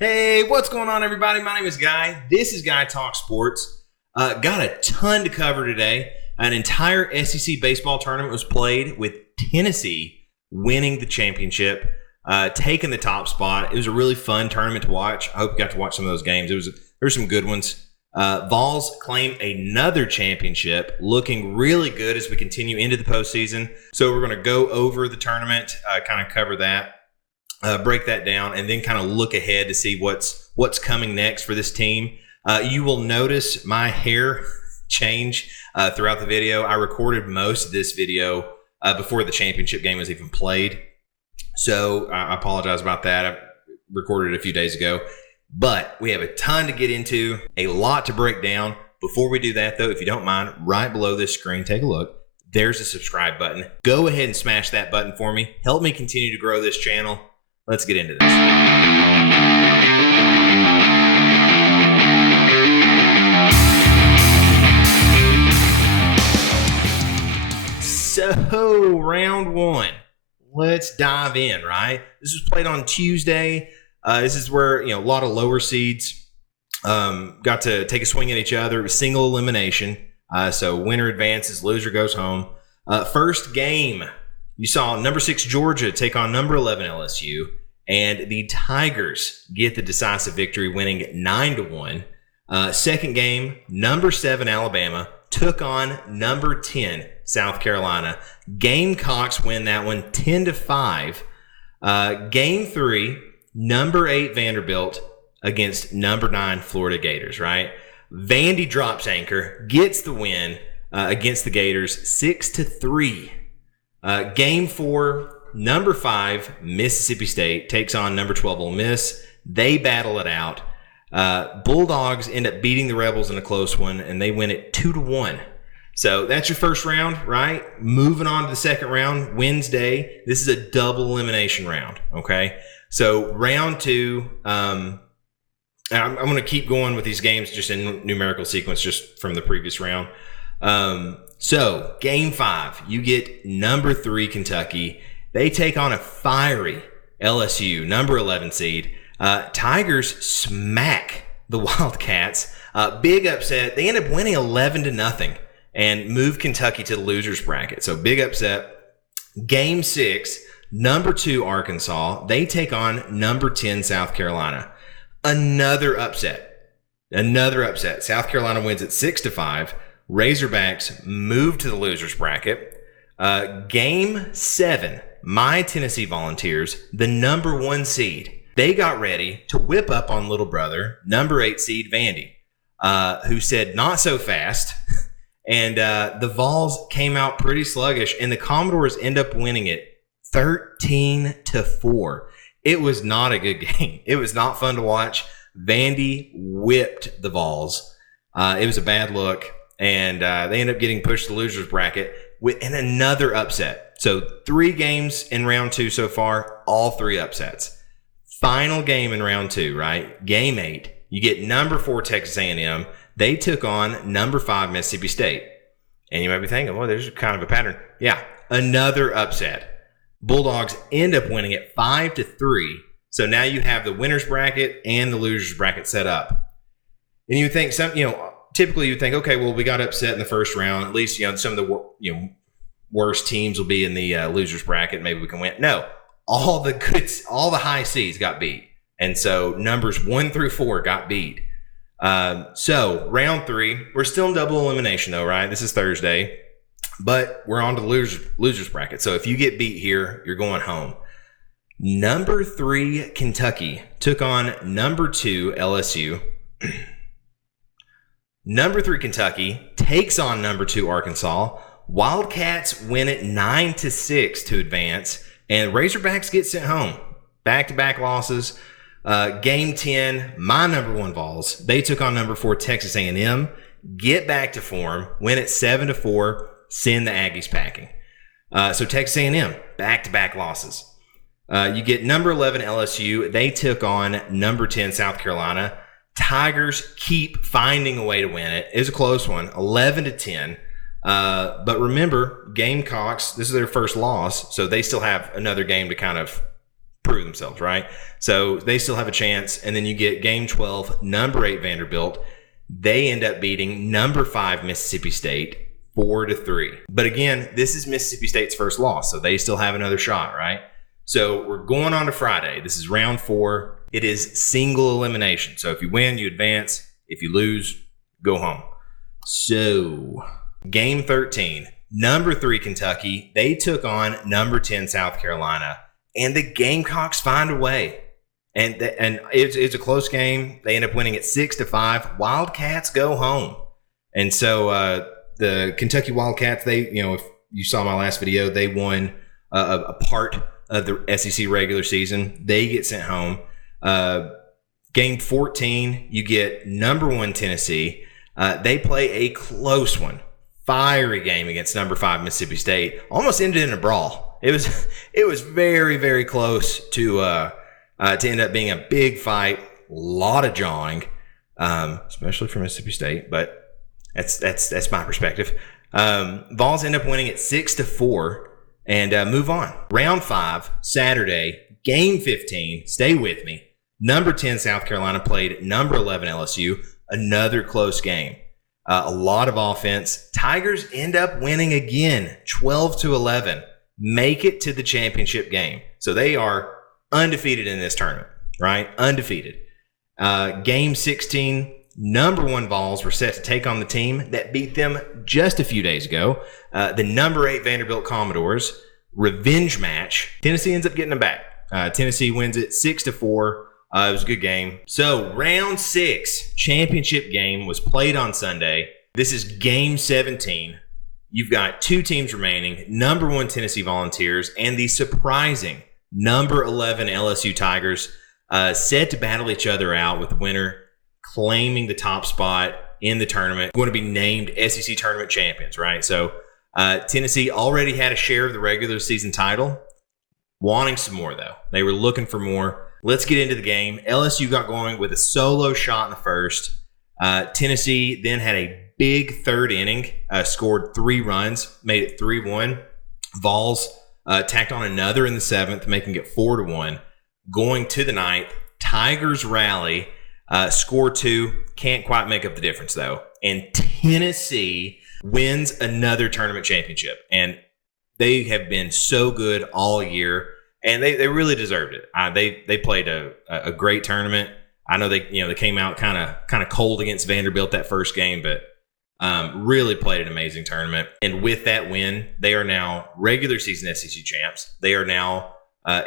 Hey, what's going on, everybody? My name is Guy. This is Guy Talk Sports. Got a ton to cover today. An entire SEC baseball tournament was played with Tennessee winning the championship, taking the top spot. It was a really fun tournament to watch. I hope you got to watch some of those games. There were some good ones. Vols claim another championship, looking really good as we continue into the postseason. So we're going to go over the tournament, kind of cover that. Break that down, and then kind of look ahead to see what's coming next for this team. You will notice my hair change throughout the video. I recorded most of this video before the championship game was even played, so I apologize about that. I recorded it a few days ago, but we have a ton to get into, a lot to break down. Before we do that, though, if you don't mind, right below this screen, take a look. There's a subscribe button. Go ahead and smash that button for me. Help me continue to grow this channel. Let's get into this. So, round one. Let's dive in, right? This was played on Tuesday. This is where, a lot of lower seeds got to take a swing at each other. It was single elimination. So, winner advances, loser goes home. First game, you saw number 6 Georgia take on number 11 LSU. And the Tigers get the decisive victory, winning 9-1. Second game, number 7 Alabama took on number 10 South Carolina. Gamecocks win that one 10-5. Game 3, number 8 Vanderbilt against number 9 Florida Gators, right? Vandy drops anchor, gets the win against the Gators 6-3. Game 4, number 5, Mississippi State takes on number 12, Ole Miss. They battle it out. Bulldogs end up beating the Rebels in a close one, and they win it 2-1. So that's your first round, right? Moving on to the second round, Wednesday. This is a double elimination round, okay? So round 2, I'm going to keep going with these games just in numerical sequence just from the previous round. So game 5, you get number 3 Kentucky. They take on a fiery LSU, number 11 seed. Tigers smack the Wildcats. Big upset. They end up winning 11-0 and move Kentucky to the losers bracket. So big upset. Game 6, number 2 Arkansas. They take on number 10 South Carolina. Another upset. South Carolina wins at 6-5. Razorbacks move to the losers bracket. Game 7. My Tennessee Volunteers, the number 1 seed, they got ready to whip up on little brother, number 8 seed Vandy, who said not so fast. And the Vols came out pretty sluggish, and the Commodores end up winning it 13-4. It was not a good game. It was not fun to watch. Vandy whipped the Vols. It was a bad look, and they end up getting pushed to the losers bracket in another upset. So 3 games in round 2 so far, all 3 upsets. Final game in round 2, right? Game 8, you get number 4 Texas A&M. They took on number 5 Mississippi State. And you might be thinking, well, there's kind of a pattern. Yeah, another upset. Bulldogs end up winning it 5-3. So now you have the winners bracket and the losers bracket set up. And you think typically you think, okay, well, we got upset in the first round. At least, some of the worst teams will be in the losers bracket. Maybe we can win. No, all the high seeds got beat, and so numbers 1 through 4 got beat. So round 3, we're still in double elimination though, right? This is Thursday, but we're on to the losers bracket. So if you get beat here, you're going home. Number 3 Kentucky took on number 2 LSU. Number 3 Kentucky takes on number 2 Arkansas. Wildcats win it 9-6 to advance, and Razorbacks get sent home. Back-to-back losses. Game 10, my number 1 Vols. They took on number 4 Texas A&M. Get back to form. Win it 7-4. Send the Aggies packing. So Texas A&M, back-to-back losses. You get number 11 LSU. They took on number 10 South Carolina. Tigers keep finding a way to win it. It was a close one, 11-10. But remember, Gamecocks, this is their first loss, so they still have another game to kind of prove themselves, right? So they still have a chance. And then you get game 12, number 8 Vanderbilt. They end up beating number 5 Mississippi State 4-3. But again, this is Mississippi State's first loss, so they still have another shot, right? So we're going on to Friday. This is round 4. It is single elimination. So if you win, you advance. If you lose, go home. So game 13, number 3 Kentucky. They took on number 10 South Carolina, and the Gamecocks find a way. And it's a close game. They end up winning it 6-5. Wildcats go home. And so the Kentucky Wildcats, they, if you saw my last video, they won a part of the SEC regular season. They get sent home. Game 14, you get number 1 Tennessee. They play a close one. Fiery game against number 5 Mississippi State. Almost ended in a brawl. It was very, very close to end up being a big fight, a lot of jawing, especially for Mississippi State, but that's my perspective. Vols end up winning it 6-4 and move on. Round 5, Saturday, game 15, stay with me. Number 10 South Carolina played number 11 LSU, another close game. A lot of offense. Tigers end up winning again, 12-11, make it to the championship game. So they are undefeated in this tournament, right? Undefeated. Game 16, number 1 Vols were set to take on the team that beat them just a few days ago, the number 8 Vanderbilt Commodores. Revenge match. Tennessee ends up getting them back. Tennessee wins it 6-4. It was a good game. So round 6, championship game was played on Sunday. This is game 17. You've got 2 teams remaining, number 1 Tennessee Volunteers and the surprising number 11 LSU Tigers, set to battle each other out, with the winner claiming the top spot in the tournament, going to be named SEC tournament champions, right? So Tennessee already had a share of the regular season title, wanting some more though. They were looking for more. Let's get into the game. LSU got going with a solo shot in the first. Tennessee then had a big third inning, scored 3 runs, made it 3-1. Vols tacked on another in the 7th, making it 4-1. Going to the 9th, Tigers rally, score 2, can't quite make up the difference though. And Tennessee wins another tournament championship. And they have been so good all year, and they really deserved it. They played a great tournament. I know they came out kind of cold against Vanderbilt that first game, but really played an amazing tournament. And with that win, they are now regular season SEC champs. They are now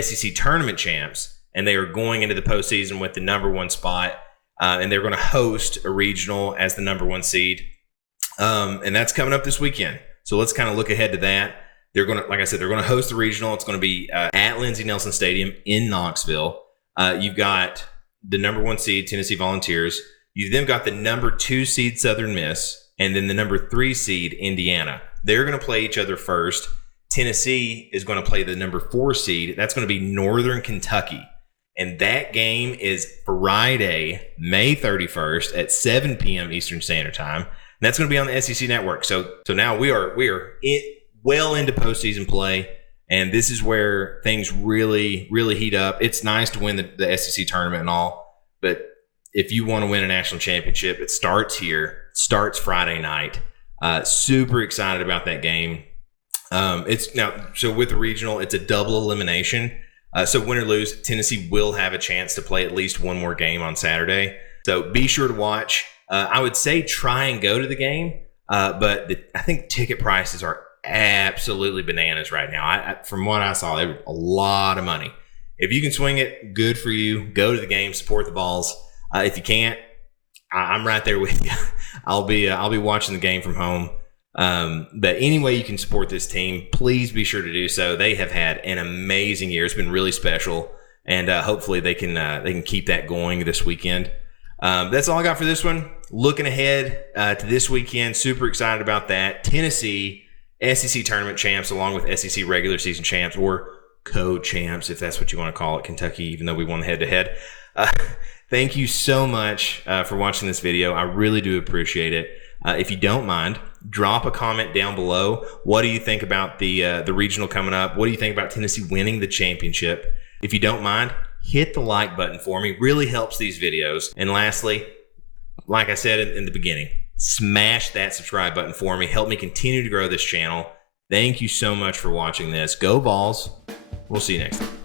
SEC tournament champs, and they are going into the postseason with the number 1 spot. And they're going to host a regional as the number 1 seed. And that's coming up this weekend. So let's kind of look ahead to that. They're going to, like I said, they're going to host the regional. It's going to be at Lindsey Nelson Stadium in Knoxville. You've got the number 1 seed, Tennessee Volunteers. You've then got the number 2 seed, Southern Miss, and then the number 3 seed, Indiana. They're going to play each other first. Tennessee is going to play the number 4 seed. That's going to be Northern Kentucky. And that game is Friday, May 31st at 7 p.m. Eastern Standard Time. And that's going to be on the SEC Network. So now we are well into postseason play, and this is where things really, really heat up. It's nice to win the SEC tournament and all, but if you want to win a national championship, it starts here. It starts Friday night. Super excited about that game. So with the regional, it's a double elimination. So win or lose, Tennessee will have a chance to play at least one more game on Saturday. So be sure to watch. I would say try and go to the game, but I think ticket prices are absolutely bananas right now. From what I saw, they were a lot of money. If you can swing it, good for you. Go to the game, support the Vols. If you can't, I'm right there with you. I'll be watching the game from home. But any way you can support this team, please be sure to do so. They have had an amazing year. It's been really special, and hopefully they can keep that going this weekend. That's all I got for this one. Looking ahead to this weekend, super excited about that. Tennessee SEC tournament champs, along with SEC regular season champs, or co-champs, if that's what you want to call it. Kentucky, even though we won head-to-head. Thank you so much for watching this video. I really do appreciate it. If you don't mind, drop a comment down below. What do you think about the regional coming up? What do you think about Tennessee winning the championship? If you don't mind, hit the like button for me. Really helps these videos. And lastly, like I said in the beginning, smash that subscribe button for me. Help me continue to grow this channel. Thank you so much for watching this. Go Vols. We'll see you next time.